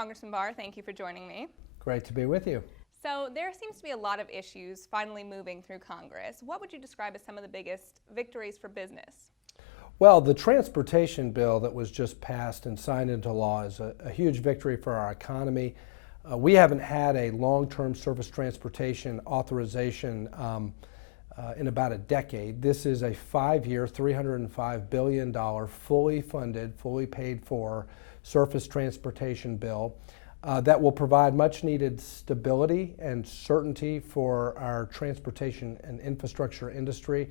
Congressman Barr, thank you for joining me. Great to be with you. So there seems to be a lot of issues finally moving through Congress. What would you describe as some of the biggest victories for business? Well, the transportation bill that was just passed and signed into law is a huge victory for our economy. We haven't had a long-term surface transportation authorization in about a decade. This is a 5-year, $305 billion, fully funded, fully paid for surface transportation bill that will provide much needed stability and certainty for our transportation and infrastructure industry.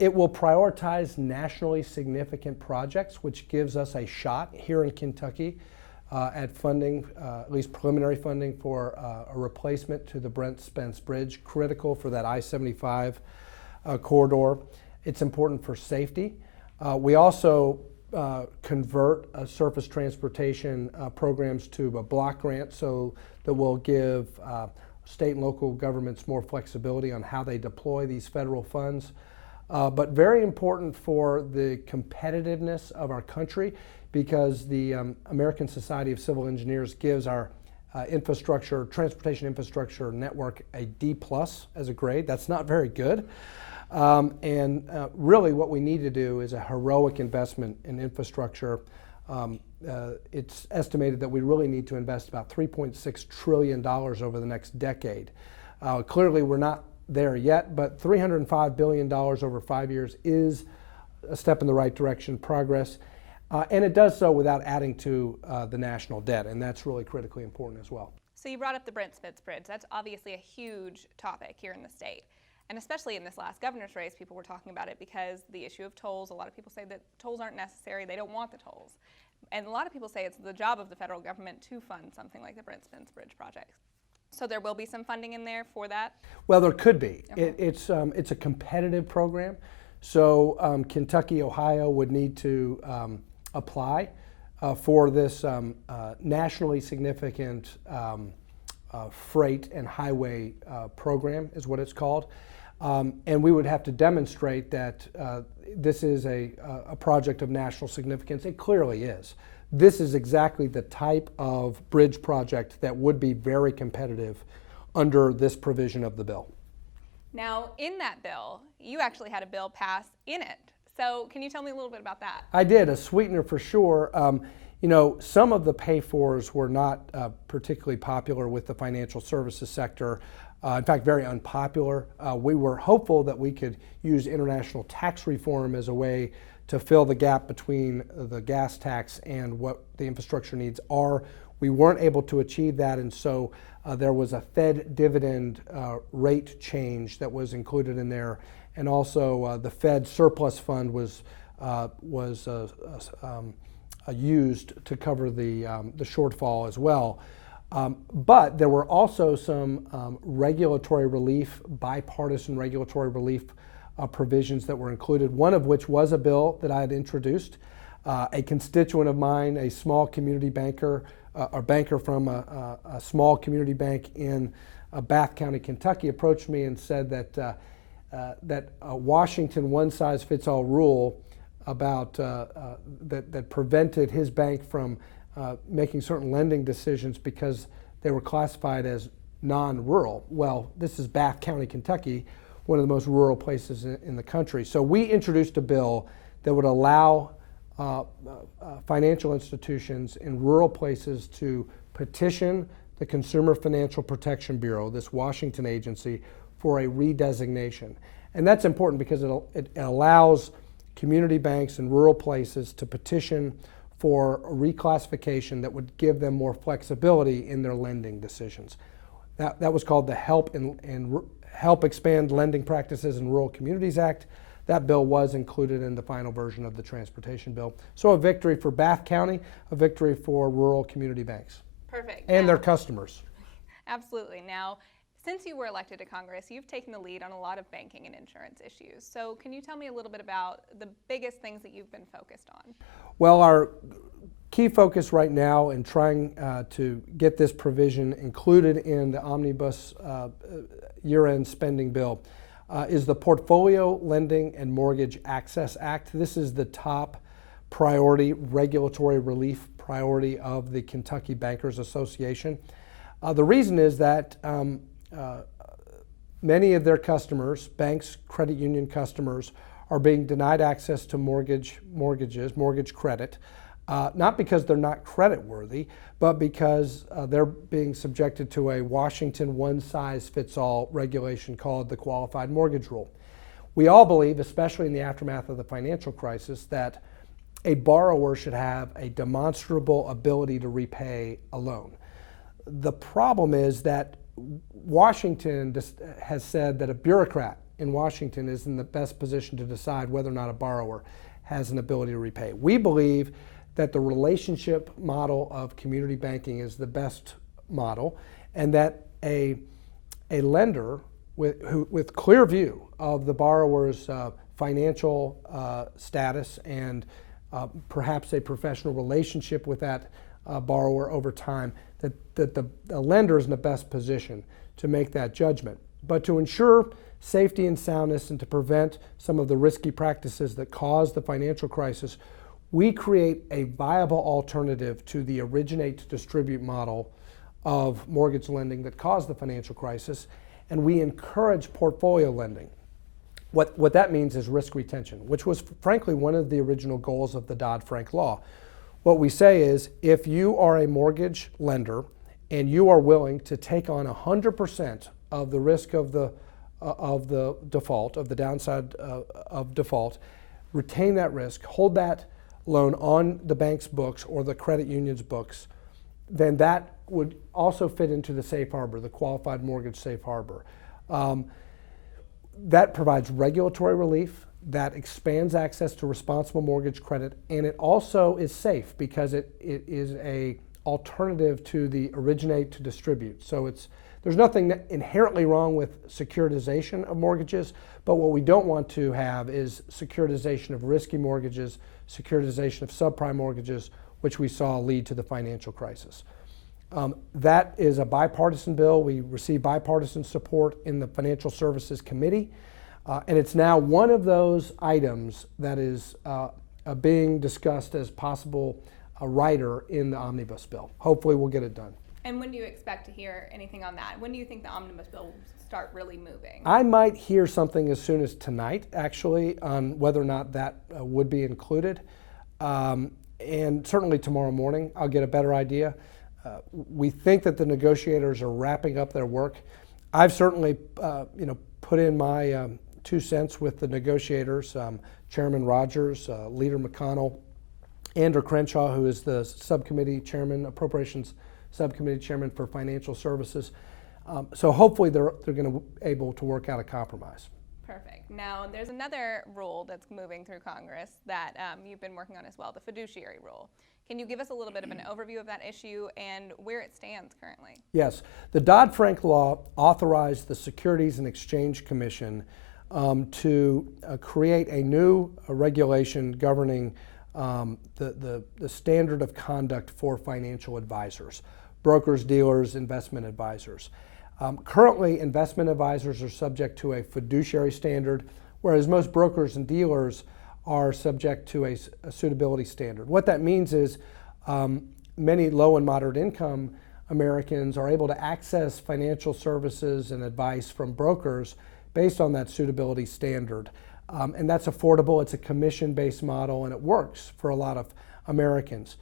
It will prioritize nationally significant projects, which gives us a shot here in Kentucky at funding, at least preliminary funding for a replacement to the Brent Spence Bridge, critical for that I-75 corridor. It's important for safety. We also convert surface transportation programs to a block grant so that will give state and local governments more flexibility on how they deploy these federal funds. But very important for the competitiveness of our country, because the American Society of Civil Engineers gives our transportation infrastructure network a D+ as a grade. That's not very good. Really what we need to do is a heroic investment in infrastructure. It's estimated that we really need to invest about $3.6 trillion over the next decade. Clearly we're not there yet, but $305 billion over 5 years is a step in the right direction, progress. And it does so without adding to the national debt, and that's really critically important as well. So you brought up the Brent Spence Bridge. That's obviously a huge topic here in the state. And especially in this last governor's race, people were talking about it because the issue of tolls. A lot of people say that tolls aren't necessary. They don't want the tolls. And a lot of people say it's the job of the federal government to fund something like the Brent Spence Bridge project. So there will be some funding in there for that? Well, there could be. Okay. It's a competitive program. So Kentucky, Ohio would need to apply for this nationally significant freight and highway program is what it's called. And we would have to demonstrate that this is a project of national significance. It clearly is. This is exactly the type of bridge project that would be very competitive under this provision of the bill. Now, in that bill, you actually had a bill pass in it. So can you tell me a little bit about that? I did, a sweetener for sure. You know, some of the pay-fors were not particularly popular with the financial services sector. In fact, very unpopular. We were hopeful that we could use international tax reform as a way to fill the gap between the gas tax and what the infrastructure needs are. We weren't able to achieve that, and so there was a Fed dividend rate change that was included in there, and also the Fed surplus fund was used to cover the shortfall as well. But there were also some regulatory relief, bipartisan regulatory relief provisions that were included, one of which was a bill that I had introduced. A constituent of mine, a small community banker, a banker from a small community bank in Bath County, Kentucky, approached me and said that Washington one-size-fits-all rule about that prevented his bank from making certain lending decisions because they were classified as non-rural. Well, this is Bath County, Kentucky, one of the most rural places in the country. So we introduced a bill that would allow financial institutions in rural places to petition the Consumer Financial Protection Bureau, this Washington agency, for a redesignation. And that's important because it allows community banks in rural places to petition for a reclassification that would give them more flexibility in their lending decisions. That was called the Help Expand Lending Practices in Rural Communities Act. That bill was included in the final version of the transportation bill. So a victory for Bath County, a victory for rural community banks. Perfect. And their customers. Absolutely. Now, since you were elected to Congress, you've taken the lead on a lot of banking and insurance issues. So can you tell me a little bit about the biggest things that you've been focused on? Well, our key focus right now in trying to get this provision included in the omnibus year-end spending bill is the Portfolio Lending and Mortgage Access Act. This is the top priority regulatory relief priority of the Kentucky Bankers Association. The reason is that many of their customers, banks, credit union customers, are being denied access to mortgage credit, not because they're not credit worthy, but because they're being subjected to a Washington one-size-fits-all regulation called the Qualified Mortgage Rule. We all believe, especially in the aftermath of the financial crisis, that a borrower should have a demonstrable ability to repay a loan. The problem is that Washington has said that a bureaucrat in Washington is in the best position to decide whether or not a borrower has an ability to repay. We believe that the relationship model of community banking is the best model, and that a lender with clear view of the borrower's financial status and perhaps a professional relationship with that borrower over time, that the lender is in the best position to make that judgment. But to ensure safety and soundness and to prevent some of the risky practices that caused the financial crisis, we create a viable alternative to the originate to distribute model of mortgage lending that caused the financial crisis, and we encourage portfolio lending. What that means is risk retention, which was frankly one of the original goals of the Dodd-Frank law. What we say is, if you are a mortgage lender and you are willing to take on 100% of the risk of the default, of the downside of default, retain that risk, hold that loan on the bank's books or the credit union's books, then that would also fit into the safe harbor, the qualified mortgage safe harbor. That provides regulatory relief, that expands access to responsible mortgage credit, and it also is safe because it is a alternative to the originate to distribute. So there's nothing inherently wrong with securitization of mortgages, but what we don't want to have is securitization of risky mortgages, securitization of subprime mortgages, which we saw lead to the financial crisis. That is a bipartisan bill. We received bipartisan support in the Financial Services Committee, and it's now one of those items that is being discussed as possible a rider in the omnibus bill. Hopefully we'll get it done. And when do you expect to hear anything on that? When do you think the omnibus bill will start really moving? I might hear something as soon as tonight, actually, on whether or not that would be included. And certainly tomorrow morning I'll get a better idea. We think that the negotiators are wrapping up their work. I've certainly put in my 2 cents with the negotiators, Chairman Rogers, Leader McConnell, Andrew Crenshaw, who is the subcommittee chairman, Appropriations Subcommittee Chairman for Financial Services. So hopefully they're going to be able to work out a compromise. Perfect. Now, there's another rule that's moving through Congress that you've been working on as well, the fiduciary rule. Can you give us a little bit of an overview of that issue and where it stands currently? Yes. The Dodd-Frank law authorized the Securities and Exchange Commission to create a new regulation governing the standard of conduct for financial advisors, brokers, dealers, investment advisors. Currently, investment advisors are subject to a fiduciary standard, whereas most brokers and dealers are subject to a suitability standard. What that means is many low and moderate income Americans are able to access financial services and advice from brokers based on that suitability standard. And that's affordable, it's a commission-based model, and it works for a lot of Americans.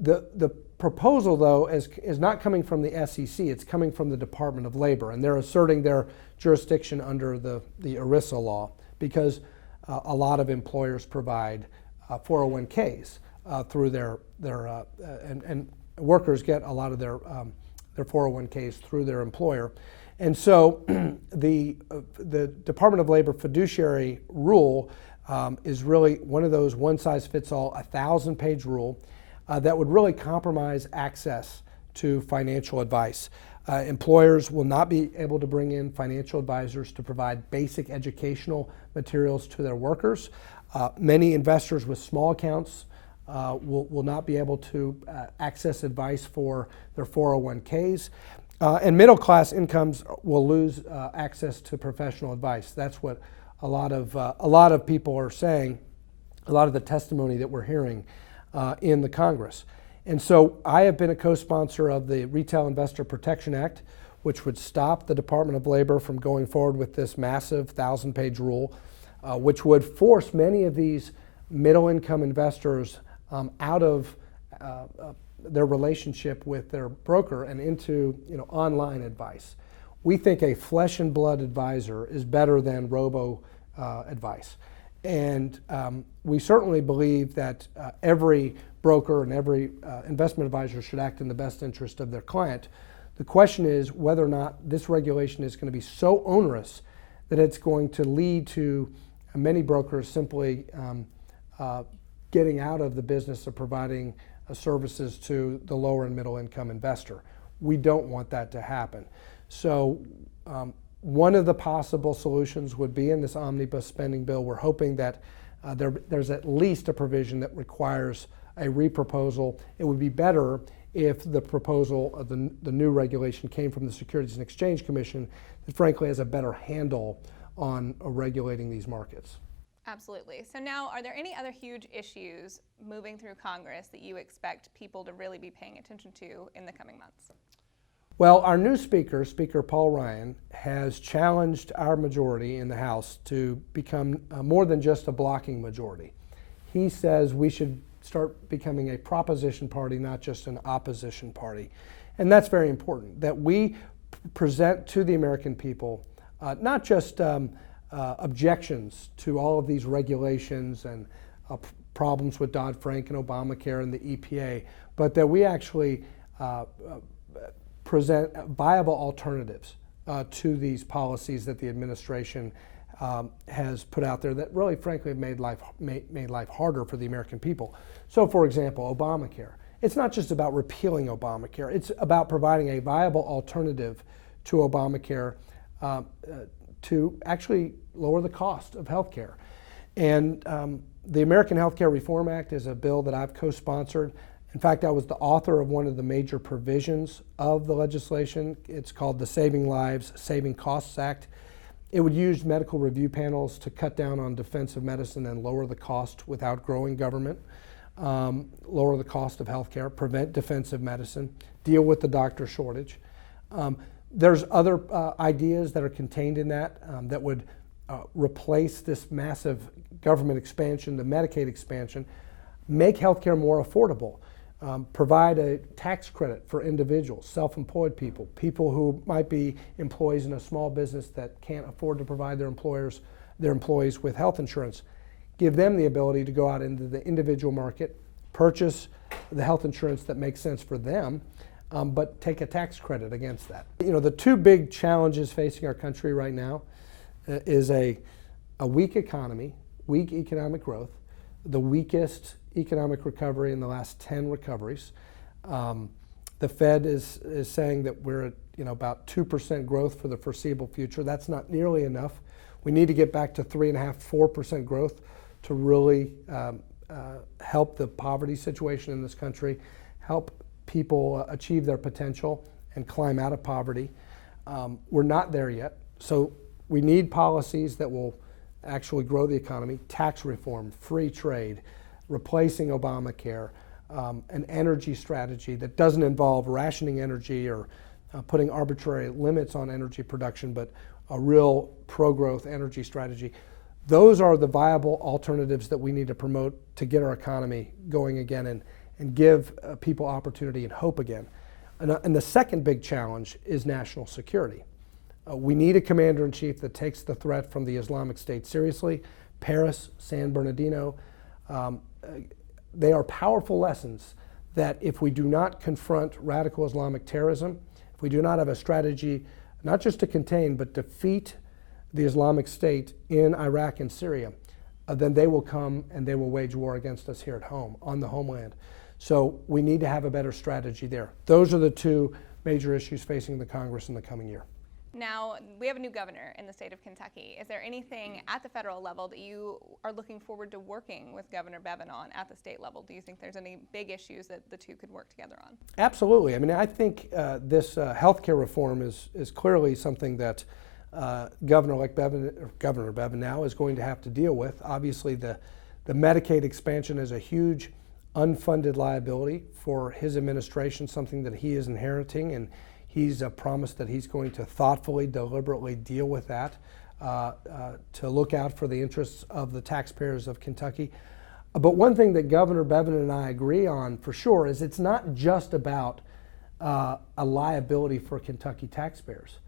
The proposal, though, is not coming from the SEC, it's coming from the Department of Labor, and they're asserting their jurisdiction under the ERISA law because a lot of employers provide 401ks through and workers get a lot of their 401ks through their employer. And so the Department of Labor fiduciary rule is really one of those one-size-fits-all, 1,000-page rule that would really compromise access to financial advice. Employers will not be able to bring in financial advisors to provide basic educational materials to their workers. Many investors with small accounts will not be able to access advice for their 401ks. And middle-class incomes will lose access to professional advice. That's what a lot of people are saying, a lot of the testimony that we're hearing in the Congress. And so I have been a co-sponsor of the Retail Investor Protection Act, which would stop the Department of Labor from going forward with this massive 1,000-page rule, which would force many of these middle-income investors out of their relationship with their broker and into online advice. We think a flesh and blood advisor is better than robo advice. And we certainly believe that every broker and every investment advisor should act in the best interest of their client. The question is whether or not this regulation is going to be so onerous that it's going to lead to many brokers simply getting out of the business of providing services to the lower and middle income investor. We don't want that to happen. So one of the possible solutions would be in this omnibus spending bill. We're hoping that there's at least a provision that requires a reproposal. It would be better if the proposal of the new regulation came from the Securities and Exchange Commission that frankly has a better handle on regulating these markets. Absolutely. So now, are there any other huge issues moving through Congress that you expect people to really be paying attention to in the coming months? Well, our new speaker, Speaker Paul Ryan, has challenged our majority in the House to become more than just a blocking majority. He says we should start becoming a proposition party, not just an opposition party. And that's very important, that we present to the American people not just objections to all of these regulations and problems with Dodd-Frank and Obamacare and the EPA, but that we actually present viable alternatives to these policies that the administration has put out there that really, frankly, have made life harder for the American people. So, for example, Obamacare. It's not just about repealing Obamacare. It's about providing a viable alternative to Obamacare to actually lower the cost of health care. And the American Health Care Reform Act is a bill that I've co-sponsored. In fact, I was the author of one of the major provisions of the legislation. It's called the Saving Lives, Saving Costs Act. It would use medical review panels to cut down on defensive medicine and lower the cost without growing government, lower the cost of health care, prevent defensive medicine, deal with the doctor shortage. There's other ideas that are contained in that that would replace this massive government expansion, the Medicaid expansion, make healthcare more affordable, provide a tax credit for individuals, self-employed people, people who might be employees in a small business that can't afford to provide their employees with health insurance. Give them the ability to go out into the individual market, purchase the health insurance that makes sense for them, but take a tax credit against that. You know, the two big challenges facing our country right now is a weak economy, weak economic growth, the weakest economic recovery in the last 10 recoveries. The Fed is saying that we're at about 2% growth for the foreseeable future. That's not nearly enough. We need to get back to 3.5%, 4% growth to really help the poverty situation in this country, help people achieve their potential and climb out of poverty. We're not there yet, so we need policies that will actually grow the economy, tax reform, free trade, replacing Obamacare, an energy strategy that doesn't involve rationing energy or putting arbitrary limits on energy production, but a real pro-growth energy strategy. Those are the viable alternatives that we need to promote to get our economy going again and give people opportunity and hope again. And the second big challenge is national security. We need a commander-in-chief that takes the threat from the Islamic State seriously. Paris, San Bernardino, they are powerful lessons that if we do not confront radical Islamic terrorism, if we do not have a strategy not just to contain but defeat the Islamic State in Iraq and Syria, then they will come and they will wage war against us here at home, on the homeland. So we need to have a better strategy there. Those are the two major issues facing the Congress in the coming year. Now, we have a new governor in the state of Kentucky. Is there anything at the federal level that you are looking forward to working with Governor Bevin on at the state level? Do you think there's any big issues that the two could work together on? Absolutely. I mean, I think this health care reform is clearly something that Governor Bevin now is going to have to deal with. Obviously, the Medicaid expansion is a huge unfunded liability for his administration, something that he is inheriting, and he's promised that he's going to thoughtfully, deliberately deal with that to look out for the interests of the taxpayers of Kentucky. But one thing that Governor Bevin and I agree on for sure is it's not just about a liability for Kentucky taxpayers.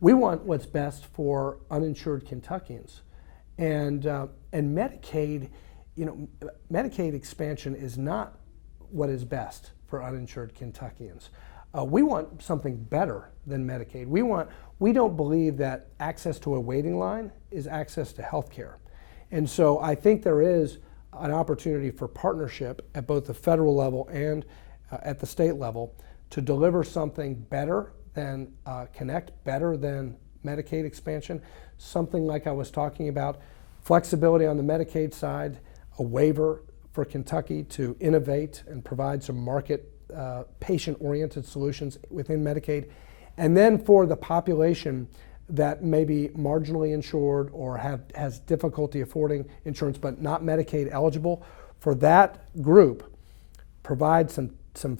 We want what's best for uninsured Kentuckians, and Medicaid. Medicaid expansion is not what is best for uninsured Kentuckians. We want something better than Medicaid. We don't believe that access to a waiting line is access to health care. And so I think there is an opportunity for partnership at both the federal level and at the state level to deliver something better than Connect, better than Medicaid expansion, something like I was talking about, flexibility on the Medicaid side, a waiver for Kentucky to innovate and provide some market patient-oriented solutions within Medicaid, and then for the population that may be marginally insured or has difficulty affording insurance but not Medicaid eligible, for that group, provide some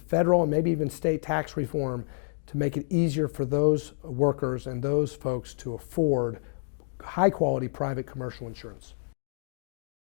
federal and maybe even state tax reform to make it easier for those workers and those folks to afford high-quality private commercial insurance.